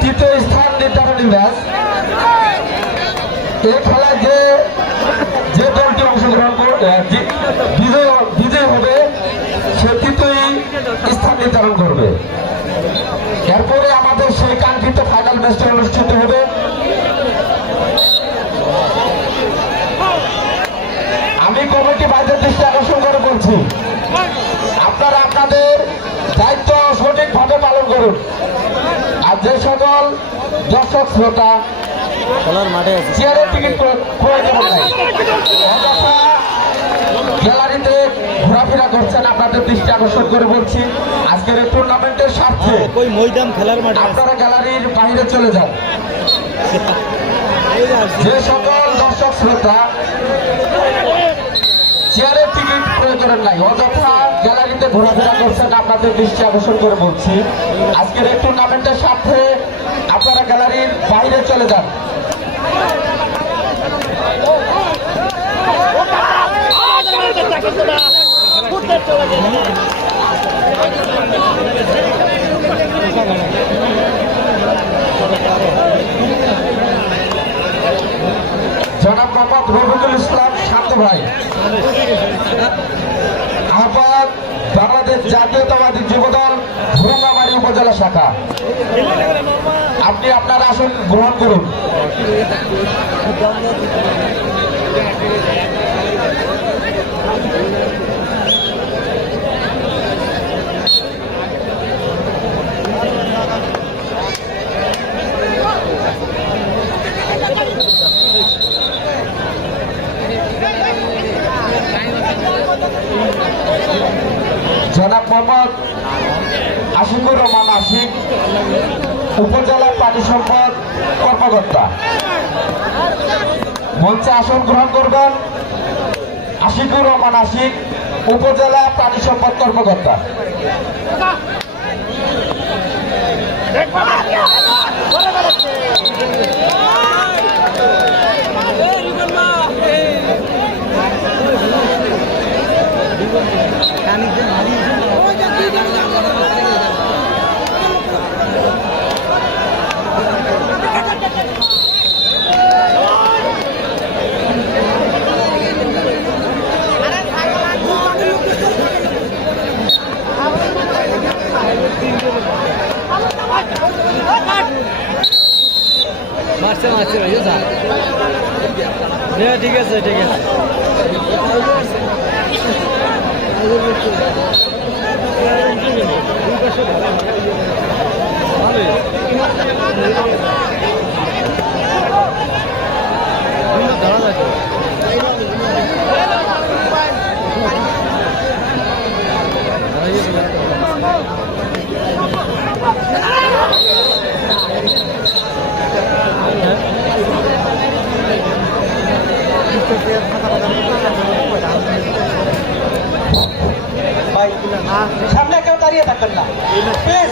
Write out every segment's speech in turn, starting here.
তৃতীয় স্থান নির্ধারণী ম্যাচ। এই খেলায় যে দলটি অংশগ্রহণ বিজয়ী হবে সে তৃতীয় স্থান নির্ধারণ করবে। এরপরে আমাদের সেই কাঙ্ক্ষিত ফাইনাল ম্যাচটা অনুষ্ঠিত হবে। আমি কমিটি ভাইদের দৃষ্টি আকর্ষণ করে বলছি, আপনারা আপনাদের দায়িত্ব সঠিকভাবে পালন করুন। আর যে সকল দর্শক শ্রোতা চেয়ারের টিকিট ক্রয় করেন নাই, গ্যালারিতে ঘোরাফেরা করছেন, আপনাদের দৃষ্টি আকর্ষণ করে বলছি আজকের এই টুর্নামেন্টের স্বার্থে আপনারা গ্যালারির বাইরে চলে যান। যে সকল দর্শক শ্রোতা চেয়ারের টিকিট ক্রয় করেন নাই, অযথা গ্যালারিতে ঘোরাফেরা করছেন, আপনাদের দৃষ্টি আকর্ষণ করে বলছি আজকের এই টুর্নামেন্টের স্বার্থে আপনারা গ্যালারির বাইরে চলে যান। জনাব মোহাম্মদ রফিকুল ইসলাম শান্ত ভাই, আহ্বায়ক বাংলাদেশ জাতীয়তাবাদী যুবদল ভুরুঙ্গামারী উপজেলা শাখা, আপনি আপনার আসন গ্রহণ করুন। জনাব মোহাম্মদ আশিকুর রহমান আশিক, উপজেলা পানি সম্পদ কর্মকর্তা, মঞ্চে আসন গ্রহণ করবেন। আশিকুর রহমান আশিক, উপজেলা পানি সম্পদ কর্মকর্তা। ঠিক আছে ঠিক আছে। সামনে কেউ দাঁড়িয়ে থাকবেন না, প্লিজ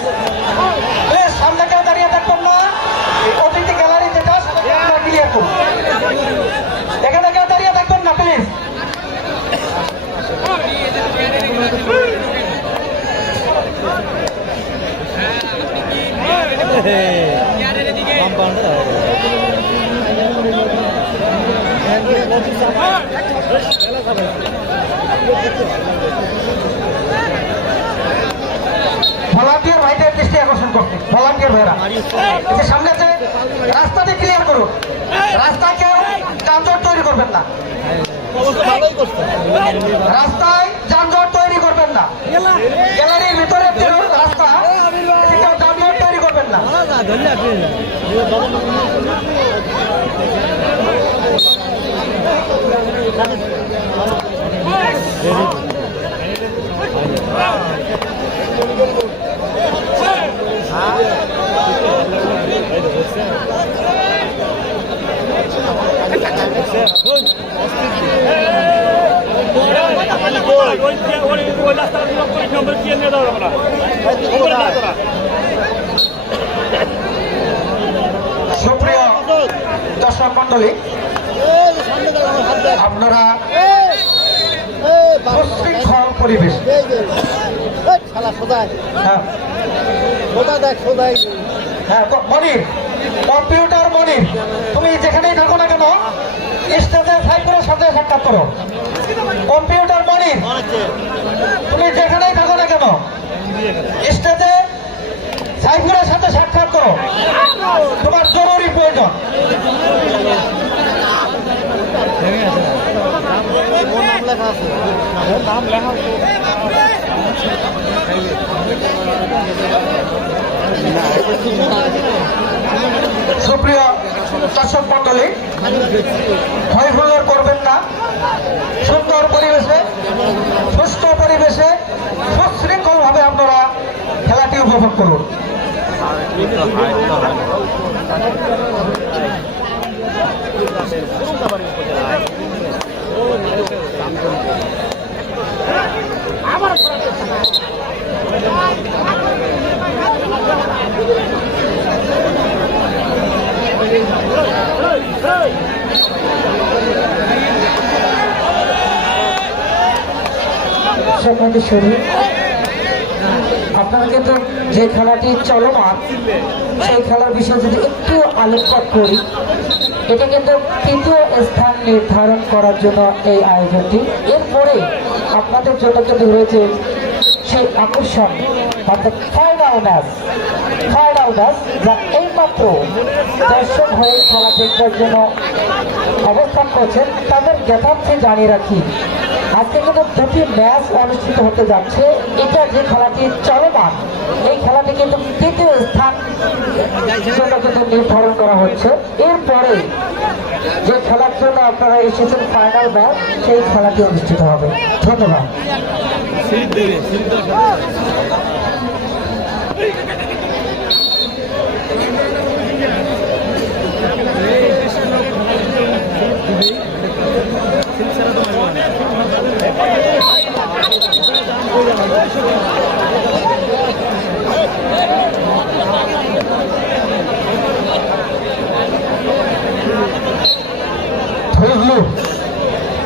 প্লিজ সামনে কেউ দাঁড়িয়ে থাকবেন না। অতিথি গ্যালারি যেটা সেটা ক্লিয়ার করুন, এখানে কেউ দাঁড়িয়ে থাকবেন না প্লিজ। ভলান্টিয়ার ভাইদের দৃষ্টি আকর্ষণ করতে, ভলান্টিয়ার ভাইরা সামনে আছে, রাস্তাটি ক্লিয়ার করুন, রাস্তায় কেউ যানজট তৈরি করবেন না, রাস্তায় যানজট তৈরি করবেন না, গ্যালারির ভিতরে রাস্তা কেউ যানজট তৈরি করবেন না। সুপ্রিয় দর্শক মন্ডলী, আপনারা সুশৃঙ্খল পরিবেশ। হ্যাঁ হ্যাঁ মনির, কম্পিউটার মনির, তুমি যেখানেই থাকো না কেন স্টেজে সাইকেলের সাথে সাক্ষাৎ করো। কম্পিউটার মনির, তুমি যেখানেই থাকো না কেন স্টেজে সাইকেলের সাথে সাক্ষাৎ করো, তোমার জরুরি প্রয়োজন। সুপ্রিয় দর্শক মন্ডলী, ভয় হুল্লোড় করবেন না, সুন্দর পরিবেশে সুস্থ পরিবেশে সুশৃঙ্খল ভাবে আপনারা খেলাটি উপভোগ করুন। আপনারা কিন্তু যে খেলাটি চলমান সেই খেলার বিষয়ে যদি একটু আলোকপাত করি, এটা কিন্তু তৃতীয় স্থান নির্ধারণ করার জন্য এই আয়োজনটি। এরপরে আপনাদের জন্য কিন্তু রয়েছে সেই আকর্ষণ, অর্থাৎ ফাইনাল ম্যাচ যা এইমাত্র দর্শক হয়ে খেলা দেখবার জন্য অবস্থান করছেন তাদের জ্ঞাতার্থে জানিয়ে রাখি, আজকে কিন্তু দুটি ম্যাচ অনুষ্ঠিত হতে যাচ্ছে। এটা যে খেলাটি চলমান, এই খেলাটি কিন্তু তৃতীয় স্থান জন্য কিন্তু নির্ধারণ করা হচ্ছে। এরপরে যে খেলার জন্য আপনারা এসেছেন ফাইনাল ম্যাচ, সেই খেলাটি অনুষ্ঠিত হবে। ধন্যবাদ।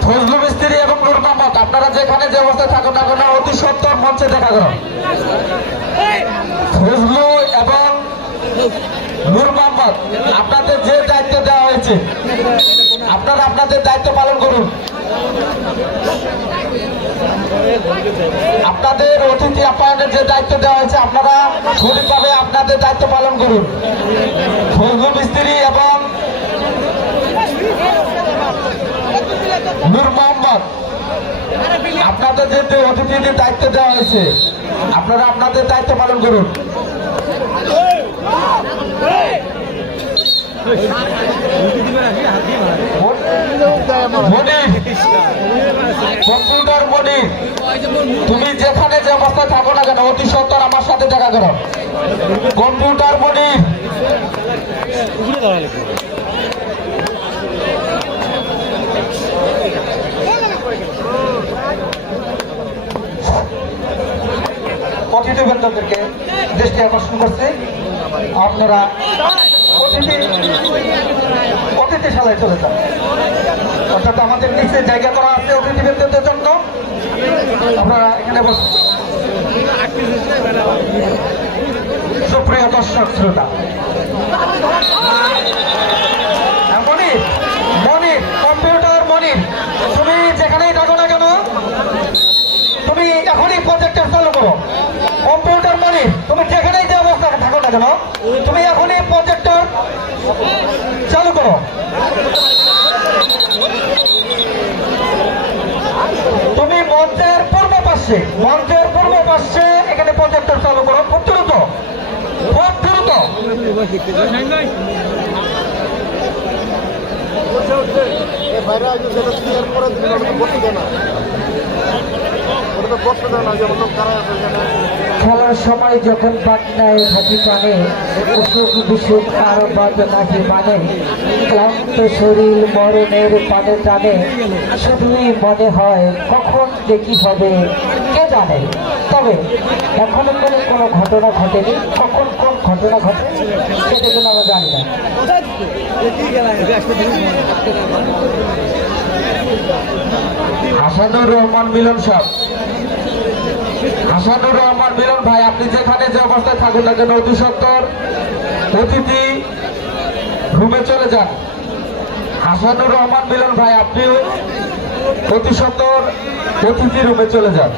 ফজলু মিস্ত্রি এবং নূর মোহাম্মদ, আপনারা যেখানে যে অবস্থায় থাকুন না কেন অতি সত্তর মঞ্চে দেখা করো। ফজলু এবং নূর মোহাম্মদ, আপনাদের যে দায়িত্ব দেওয়া হয়েছে আপনারা আপনাদের দায়িত্ব পালন করুন। আপনাদের অতিথি আপ্যায়নের যে দায়িত্ব দেওয়া হয়েছে আপনারা সঠিকভাবে আপনাদের দায়িত্ব পালন করুন। ফজলু মিস্ত্রি এবং নূর মোহাম্মদ, আপনাদের যে অতিথিদের দায়িত্ব দেওয়া হয়েছে আপনারা আপনাদের দায়িত্ব পালন করুন। কম্পিউটার মনির, তুমি যেখানে যে অবস্থায় থাকো না কেন অতি সত্তর আমার সাথে দেখা করো। কম্পিউটার মনির, অতিথিবৃন্দদেরকে দৃষ্টি আকর্ষণ করছে, আপনারা অতিথিশালায় চলে যান। অর্থাৎ আমাদের নিচে জায়গা করা আছে অতিথিবৃন্দদের জন্য, আপনারা এখানে বসুন। সুপ্রিয় দর্শক শ্রোতা, মনির, কম্পিউটার মনির, তুমি যেখানেই থাকো না কেন তুমি এখনই প্রজেক্টর চালু করো। কম্পিউটার মনির, তুমি যেখানেই যে অবস্থা থাকো না কেন তুমি এখনই প্রজেক্টর চালু করো। তুমি মঞ্চের পূর্ব পাশে এখানে প্রজেক্টর চালু করো। খুব দ্রুত। খেলার সময় যখন পাটনায় হাতি পানে অসুখ বিসুখ আর বাদ নাহি মানে, ক্লান্ত শরীর মরণের পানে টানে, শুধুই মনে হয় কখন দেখি হবে কে জানে। তবে এখনো কোনো ঘটনা ঘটেনি, কখন কোন ঘটনা ঘটে সেটা কিন্তু আমরা জানি না। হাসানুর রহমান মিলন সাহেব, হাসানুর রহমান মিলন ভাই, আপনি যেখানে যে অবস্থায় থাকুন না কেন অতি সত্বর অতিথি রুমে চলে যান। হাসানুর রহমান মিলন ভাই, আপনিও অতি সত্বর অতিথি রুমে চলে যান।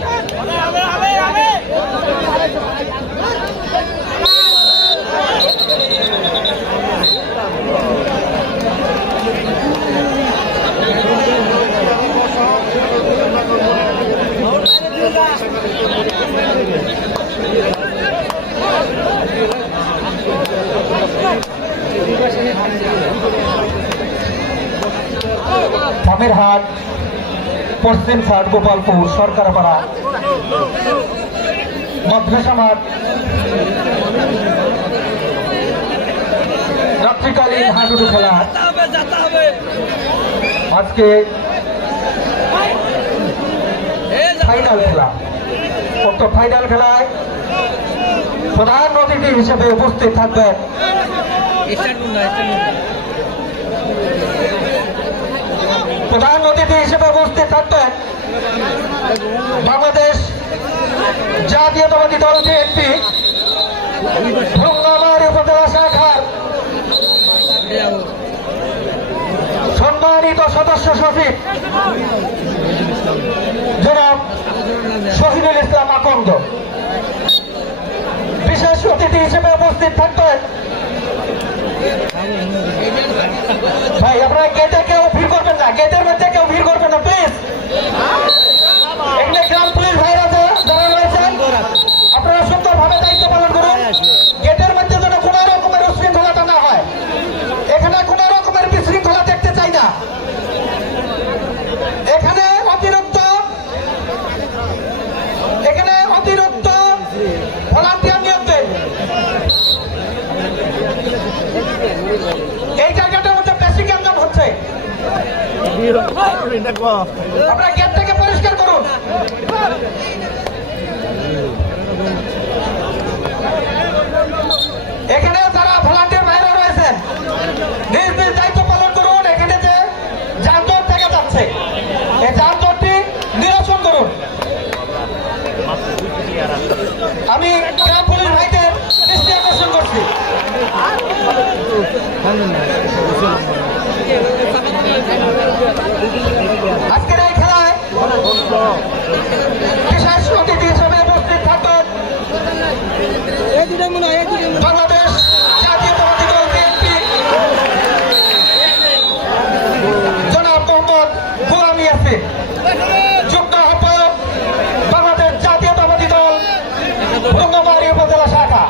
ধামেরহাট, পশ্চিম ঘাট, গোপালপুর, সরকারপাড়া, মাদ্রাসা মাঠ, রাত্রিকালীন হাডুডু খেলা আজকে ফাইনাল খেলা। উক্ত ফাইনাল খেলায় প্রধান অতিথি হিসেবে উপস্থিত থাকবেন প্রধান অতিথি হিসেবে উপস্থিত থাকবেন বাংলাদেশ জাতীয়তাবাদী দল বিএনপি ভুঙ্গামারী উপজেলা শাখার সম্মানিত সদস্য সচিব জনাব শহীদুল ইসলাম আকন্দ। বিশেষ অতিথি হিসেবে উপস্থিত থাকবেন ভাই, আপনারা গেটে কেউ ভিড় করবেন না, গেটের মধ্যে কেউ ভিড় করবেন না প্লিজ। এখানে গ্রাম পুলিশ ভাইরা যারা রয়েছেন আপনারা সুন্দরভাবে দায়িত্ব পালন করুন। গেটের মধ্যে যেন কোনো রকমের উশৃঙ্খলতা না হয়, এখানে কোনো রকমের বিশৃঙ্খলা দেখতে চাই না। এখানে অতিরিক্ত ভলান্টিয়ার নিয়োগ দেন। এই জায়গাটার মধ্যে বেশি গ্যাঞ্জাম হচ্ছে, আপনারা গেটটাকে পরিষ্কার করুন। এখানে যারা ভলান্টিয়ার ভাইরা রয়েছেন নিজ নিজ দায়িত্ব পালন করুন। এখানে যে যানজট থেকে যাচ্ছে এই যানজটটি নিরসন করুন। আমি গ্রাম পুলিশ ভাইদের দৃষ্টি আকর্ষণ করছি। আজকের এই খেলায় বিশেষ অতিথি হিসেবে উপস্থিত থাকবেন বাংলাদেশ জাতীয়তাবাদী দল বিএনপি জনাব মোহাম্মদ গোলাম ইয়াসিন, যুগ্ম আহ্বায়ক বাংলাদেশ জাতীয়তাবাদী দল ভুঙ্গামারী উপজেলা শাখা।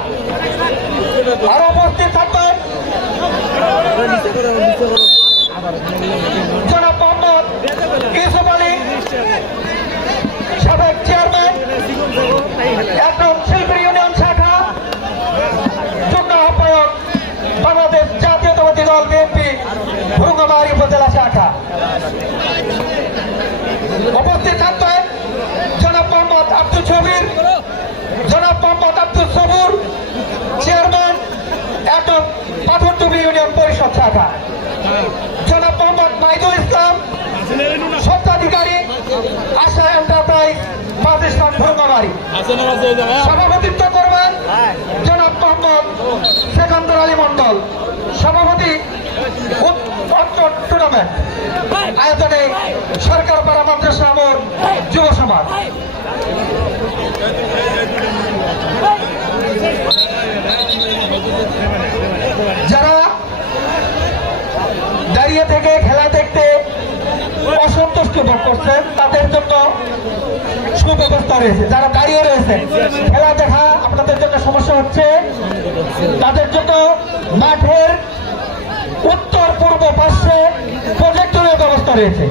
আরো উপস্থিত থাকবেন জনাব মোহাম্মদ ইউসুফ আলী, সাবেক চেয়ারম্যান একদম শিল্পী ইউনিয়ন শাখা, যুগ্ম আহ্বায়ক বাংলাদেশ জাতীয়তাবাদী দল বিএনপি ভুঙ্গামারী উপজেলা শাখা। উপস্থিত থাকবেন জনাব মোহাম্মদ আব্দুল সবির, জনাব মোহাম্মদ আব্দুল সবুর, চেয়ারম্যান একদম পাথরডুবি ইউনিয়ন পরিষদ শাখা, জনাব মোহাম্মদ মাইদুল ইসলাম, স্বত্বাধিকারী আশা এন্টারপ্রাইজ পাকিস্তান ভুঙ্গামারী। সভাপতিত্ব করবেন জনাব মোহাম্মদ সেকান্দর আলী মন্ডল, সভাপতি টুর্নামেন্ট আয়োজনে সরকারপাড়া মাদ্রাসা আমর যুব সমাজ। যারা দাঁড়িয়ে থেকে খেলা দেখতে অসন্তুষ্ট বোধ করছেন তাদের জন্য সুব্যবস্থা রয়েছে। যারা দাঁড়িয়ে রয়েছেন খেলা দেখা আপনাদের জন্য সমস্যা হচ্ছে, তাদের জন্য মাঠের উত্তর পূর্ব পাশে প্রজেক্টরের ব্যবস্থা রয়েছে।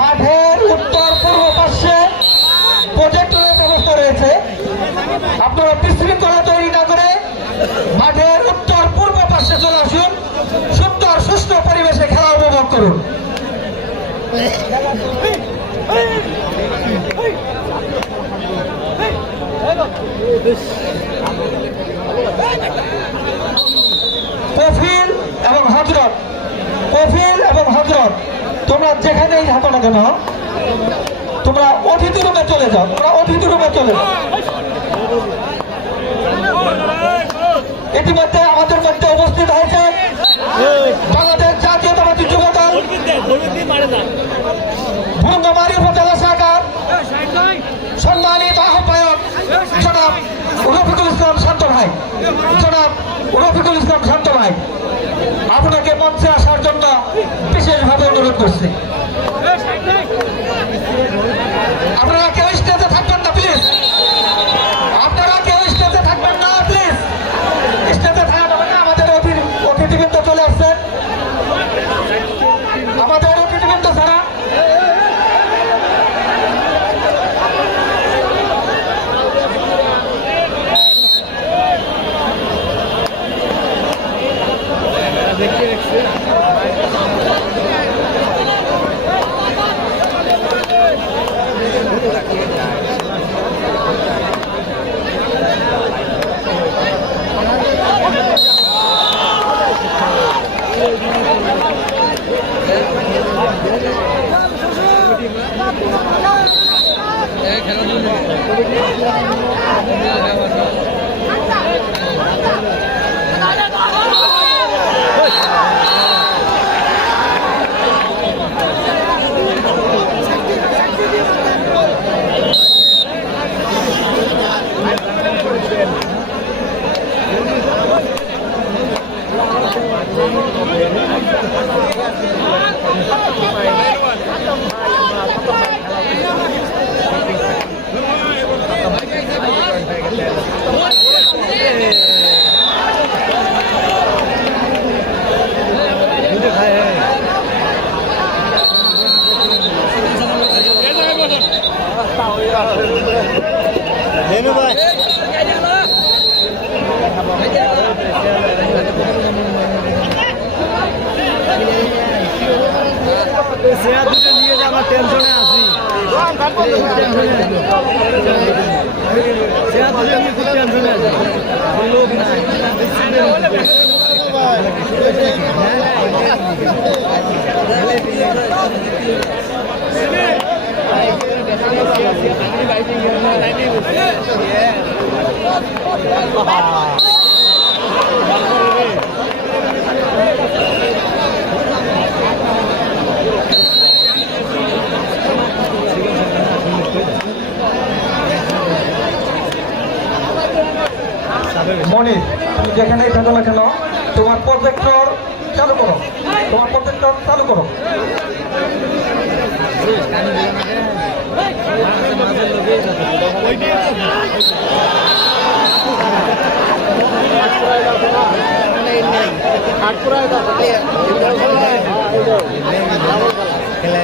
মাঠের উত্তর পূর্ব পাশে প্রজেক্টরের ব্যবস্থা রয়েছে। আপনারা বিশৃঙ্খলা তৈরি না করে মাঠের উত্তর পূর্ব পাশে চলে আসুন, সুন্দর সুষ্ঠু পরিবেশে খেলা উপভোগ করুন। কফিল এবং হজরত তোমরা যেখানেই থাকো না কেন? তোমরা অতিথি রুমে চলে যাও, তোমরা অতিথি রুমে চলে যাও। ইতিমধ্যে আমাদের মধ্যে উপস্থিত হয়েছে বাংলাদেশ জাতীয়তাবাদী যুব দল ভুঙ্গামারি উপজেলা শাখার সম্মানিত আহ্বায়ক জনাব রফিকুল ইসলাম শান্ত ভাই, জনাব রফিকুল ইসলাম শান্ত ভাই, আপনাকে মঞ্চে আসার জন্য বিশেষভাবে অনুরোধ করছি। আপনারা কেউ স্টেজে থাকবেন না প্লিজ, আপনারা কেউ স্টেজে থাকবেন না প্লিজ, স্টেজে থাকা যাবে না। আমাদের অতিথিবৃন্দ চলে আসছেন, আমাদের অতিথিবৃন্দ ছাড়া চেয়ার দুটো নিয়ে যে আমার টেনশনে আছি, চেয়ার দুটো নিয়ে খুব টেনশনে আছি, লোক নাই। মনি, তুমি যেখানেই থাকো না কেন, তোমার প্রজেক্টর চালু করো, তোমার প্রজেক্টর চালু করো। খেলা